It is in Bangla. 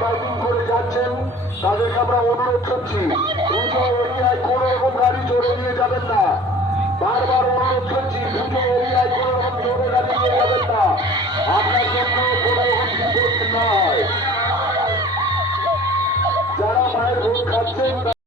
বাইকিং করে যাচ্ছেন তাদেরকে আমরা অনুরোধ করছি পুজো এরিয়ায় কোন রকম গাড়ি চড়ে নিয়ে যাবেন না। বারবার অনুরোধ করছি পুজো এরিয়ায় কোন রকম জোরে গাড়ি নিয়ে যাবেন না। আপনার জন্য কোন রকম বিপদ নয়। যারা মায়ের ভোট খাচ্ছেন